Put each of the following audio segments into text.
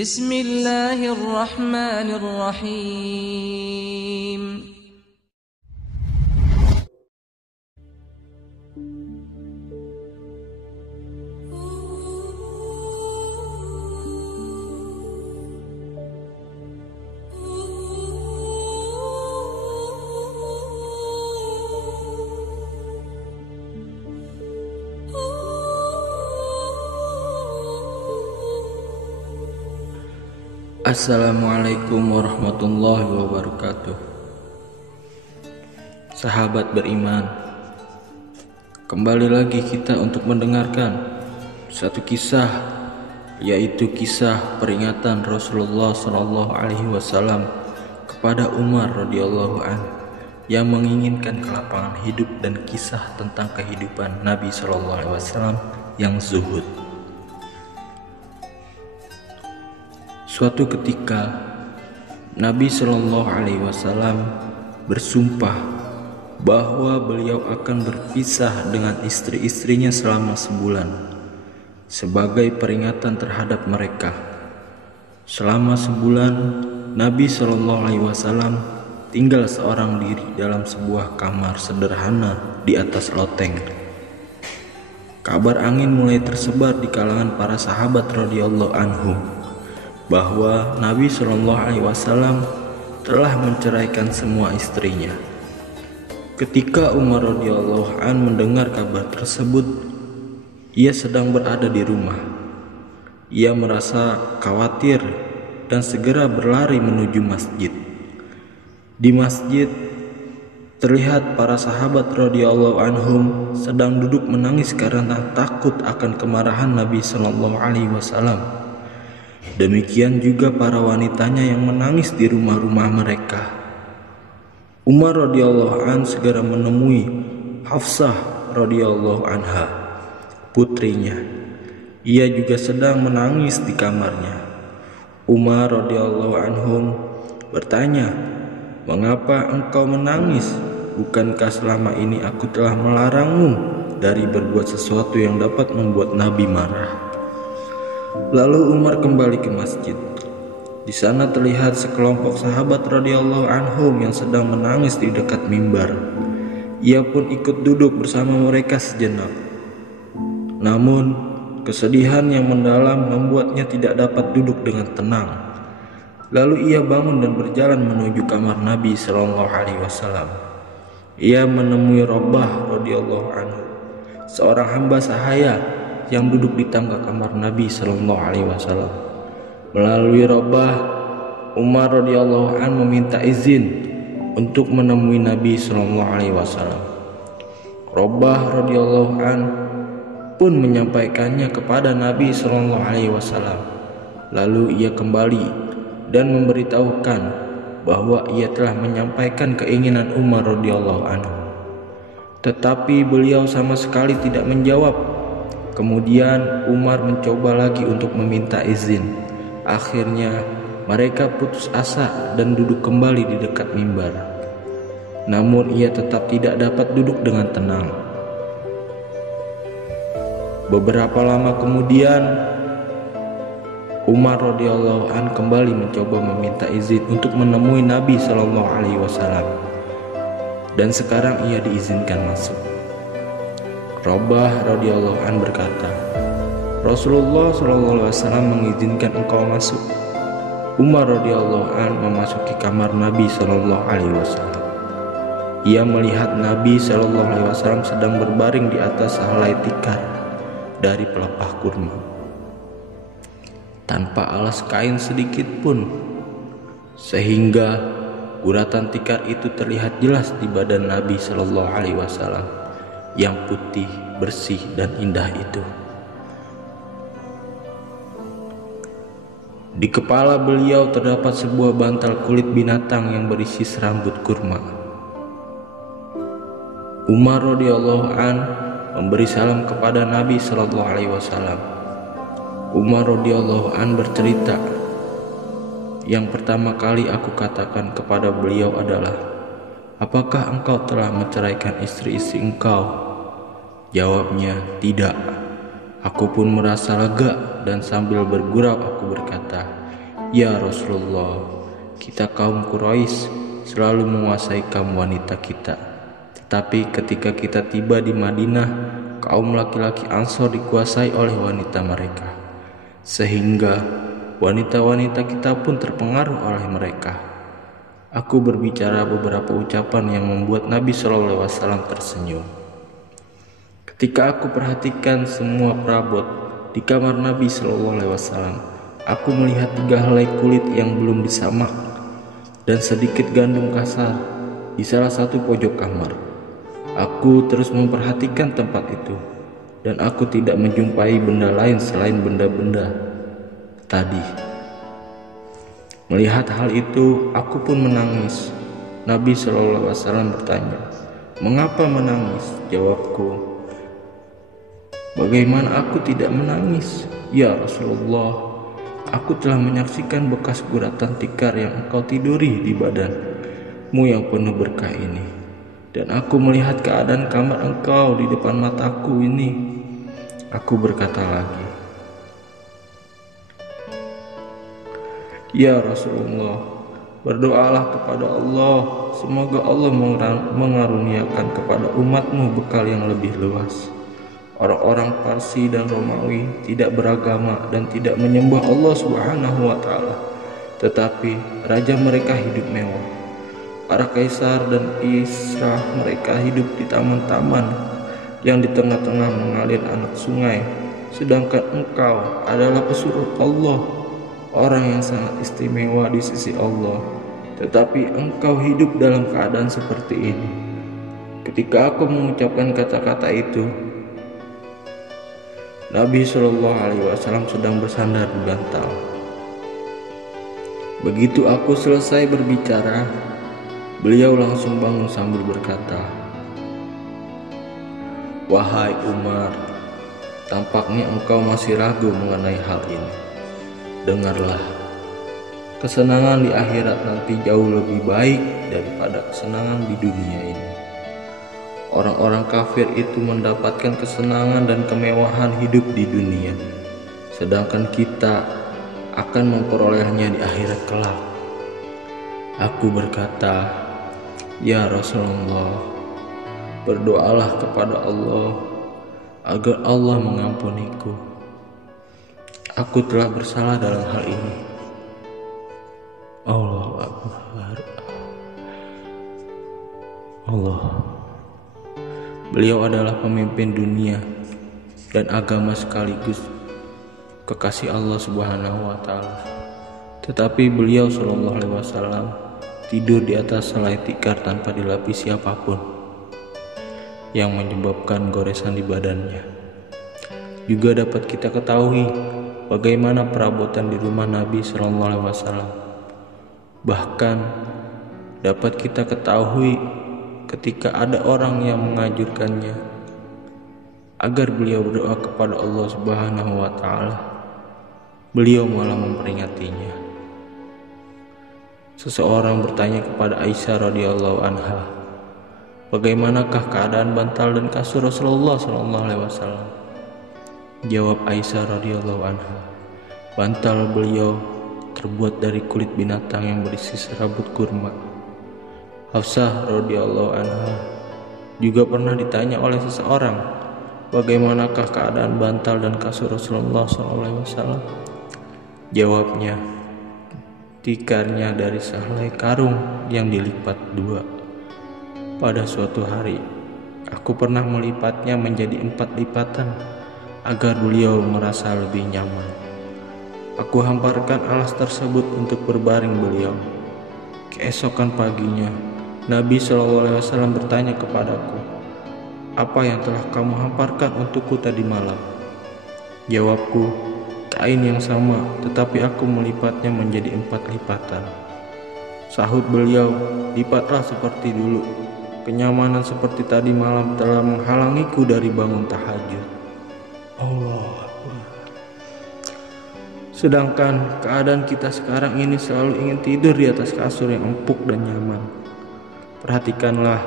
Bismillahirrahmanirrahim. Assalamualaikum warahmatullahi wabarakatuh. Sahabat beriman, kembali lagi kita untuk mendengarkan satu kisah, yaitu kisah peringatan Rasulullah SAW kepada Umar radhiyallahu anhu yang menginginkan kelapangan hidup dan kisah tentang kehidupan Nabi SAW yang zuhud. Suatu ketika Nabi SAW bersumpah bahwa beliau akan berpisah dengan istri-istrinya selama sebulan sebagai peringatan terhadap mereka. Selama sebulan Nabi SAW tinggal seorang diri dalam sebuah kamar sederhana di atas loteng. Kabar angin mulai tersebar di kalangan para sahabat radhiyallahu anhum bahwa Nabi SAW telah menceraikan semua istrinya. Ketika Umar radhiyallahu anhu mendengar kabar tersebut, ia sedang berada di rumah. Ia merasa khawatir dan segera berlari menuju masjid. Di masjid terlihat para sahabat radhiyallahu anhum sedang duduk menangis karena takut akan kemarahan Nabi SAW. Demikian juga para wanitanya yang menangis di rumah-rumah mereka. Umar radhiyallahu anhu segera menemui Hafsah radhiyallahu anha, putrinya. Ia juga sedang menangis di kamarnya. Umar radhiyallahu anhum bertanya, "Mengapa engkau menangis? Bukankah selama ini aku telah melarangmu dari berbuat sesuatu yang dapat membuat Nabi marah?" Lalu Umar kembali ke masjid. Di sana terlihat sekelompok sahabat radhiyallahu anhum yang sedang menangis di dekat mimbar. Ia pun ikut duduk bersama mereka sejenak. Namun, kesedihan yang mendalam membuatnya tidak dapat duduk dengan tenang. Lalu ia bangun dan berjalan menuju kamar Nabi SAW. Ia menemui Rabbah radhiyallahu anhu, seorang hamba sahaya yang duduk di tangga kamar Nabi SAW. Melalui Rabbah, Umar radhiyallahu anhu meminta izin untuk menemui Nabi SAW. Rabbah radhiyallahu anhu pun menyampaikannya kepada Nabi SAW. Lalu ia kembali dan memberitahukan bahwa ia telah menyampaikan keinginan Umar radhiyallahu anhu. Tetapi beliau sama sekali tidak menjawab. Kemudian Umar mencoba lagi untuk meminta izin. Akhirnya mereka putus asa dan duduk kembali di dekat mimbar. Namun ia tetap tidak dapat duduk dengan tenang. Beberapa lama kemudian Umar radhiyallahu anhu kembali mencoba meminta izin untuk menemui Nabi SAW. Dan sekarang ia diizinkan masuk. Rabbah radhiyallahu anhu berkata, "Rasulullah SAW mengizinkan engkau masuk." Umar radhiyallahu anhu memasuki kamar Nabi SAW. Ia melihat Nabi SAW sedang berbaring di atas sehelai tikar dari pelepah kurma, tanpa alas kain sedikit pun, sehingga guratan tikar itu terlihat jelas di badan Nabi SAW yang putih, bersih, dan indah itu. Di kepala beliau terdapat sebuah bantal kulit binatang yang berisi serambut kurma. Umar radhiyallahu anhu memberi salam kepada Nabi SAW. Umar radhiyallahu anhu bercerita, "Yang pertama kali aku katakan kepada beliau adalah, 'Apakah engkau telah menceraikan istri-istri engkau?' Jawabnya, 'Tidak.' Aku pun merasa lega dan sambil bergurau aku berkata, "Ya Rasulullah, kita kaum Quraisy selalu menguasai kaum wanita kita. Tetapi ketika kita tiba di Madinah, kaum laki-laki Ansor dikuasai oleh wanita mereka, sehingga wanita-wanita kita pun terpengaruh oleh mereka." Aku berbicara beberapa ucapan yang membuat Nabi SAW tersenyum. Ketika aku perhatikan semua perabot di kamar Nabi SAW, aku melihat 3 helai kulit yang belum disamak dan sedikit gandum kasar di salah satu pojok kamar. Aku terus memperhatikan tempat itu, dan aku tidak menjumpai benda lain selain benda-benda tadi. Melihat hal itu, aku pun menangis. Nabi SAW bertanya, "Mengapa menangis?" Jawabku, "Bagaimana aku tidak menangis? Ya Rasulullah, aku telah menyaksikan bekas guratan tikar yang engkau tiduri di badanmu yang penuh berkah ini. Dan aku melihat keadaan kamar engkau di depan mataku ini." Aku berkata lagi, "Ya Rasulullah, berdoalah kepada Allah, semoga Allah mengaruniakan kepada umatmu bekal yang lebih luas." Orang-orang Parsi dan Romawi tidak beragama dan tidak menyembah Allah Subhanahu wa Ta'ala, tetapi raja mereka hidup mewah. Para kaisar dan israh mereka hidup di taman-taman yang di tengah-tengah mengalir anak sungai, sedangkan engkau adalah pesuruh Allah, orang yang sangat istimewa di sisi Allah, tetapi engkau hidup dalam keadaan seperti ini. Ketika aku mengucapkan kata-kata itu, Nabi SAW sedang bersandar di bantal. Begitu aku selesai berbicara, beliau langsung bangun sambil berkata, "Wahai Umar, tampaknya engkau masih ragu mengenai hal ini. Dengarlah, kesenangan di akhirat nanti jauh lebih baik daripada kesenangan di dunia ini. Orang-orang kafir itu mendapatkan kesenangan dan kemewahan hidup di dunia, sedangkan kita akan memperolehnya di akhirat kelak." Aku berkata, "Ya Rasulullah, berdoalah kepada Allah agar Allah mengampuniku. Aku telah bersalah dalam hal ini." Allahu Akbar. Allah. Beliau adalah pemimpin dunia dan agama sekaligus kekasih Allah Subhanahu wa Ta'ala. Tetapi beliau SAW tidur di atas selai tikar tanpa dilapisi apapun yang menyebabkan goresan di badannya. Juga dapat kita ketahui bagaimana perabotan di rumah Nabi SAW. Bahkan dapat kita ketahui ketika ada orang yang mengajurkannya agar beliau berdoa kepada Allah Subhanahu wa Ta'ala, beliau malah memperingatinya. Seseorang bertanya kepada Aisyah radhiyallahu anha, "Bagaimanakah keadaan bantal dan kasur Rasulullah SAW?" Jawab Aisyah radhiyallahu anha, "Bantal beliau terbuat dari kulit binatang yang berisi serabut kurma." Hafsah radhiyallahu anha juga pernah ditanya oleh seseorang, "Bagaimanakah keadaan bantal dan kasur Rasulullah SAW?" Jawabnya, "Tikarnya dari sehelai karung yang dilipat 2. Pada suatu hari, aku pernah melipatnya menjadi 4 lipatan agar beliau merasa lebih nyaman. Aku hamparkan alas tersebut untuk berbaring beliau. Keesokan paginya, Nabi SAW bertanya kepadaku, 'Apa yang telah kamu hamparkan untukku tadi malam?' Jawabku, 'Kain yang sama, tetapi aku melipatnya menjadi 4 lipatan.' Sahut beliau, 'Lipatlah seperti dulu. Kenyamanan seperti tadi malam telah menghalangiku dari bangun tahajud.'" Allah Akbar. Sedangkan keadaan kita sekarang ini selalu ingin tidur di atas kasur yang empuk dan nyaman. Perhatikanlah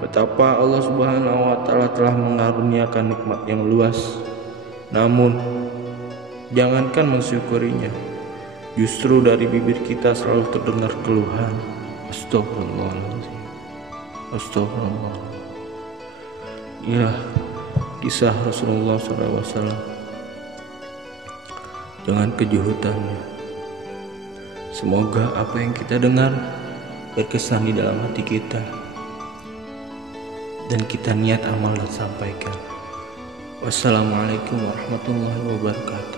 betapa Allah Subhanahu wa Ta'ala telah mengaruniakan nikmat yang luas. Namun jangankan mensyukurinya, Justru dari bibir kita selalu terdengar keluhan. Astagfirullahaladzim. Astagfirullah. Inilah kisah Rasulullah SAW dengan kejuhutannya. Semoga apa yang kita dengar berkesan di dalam hati kita dan kita niat amal dan sampaikan. Wassalamualaikum warahmatullahi wabarakatuh.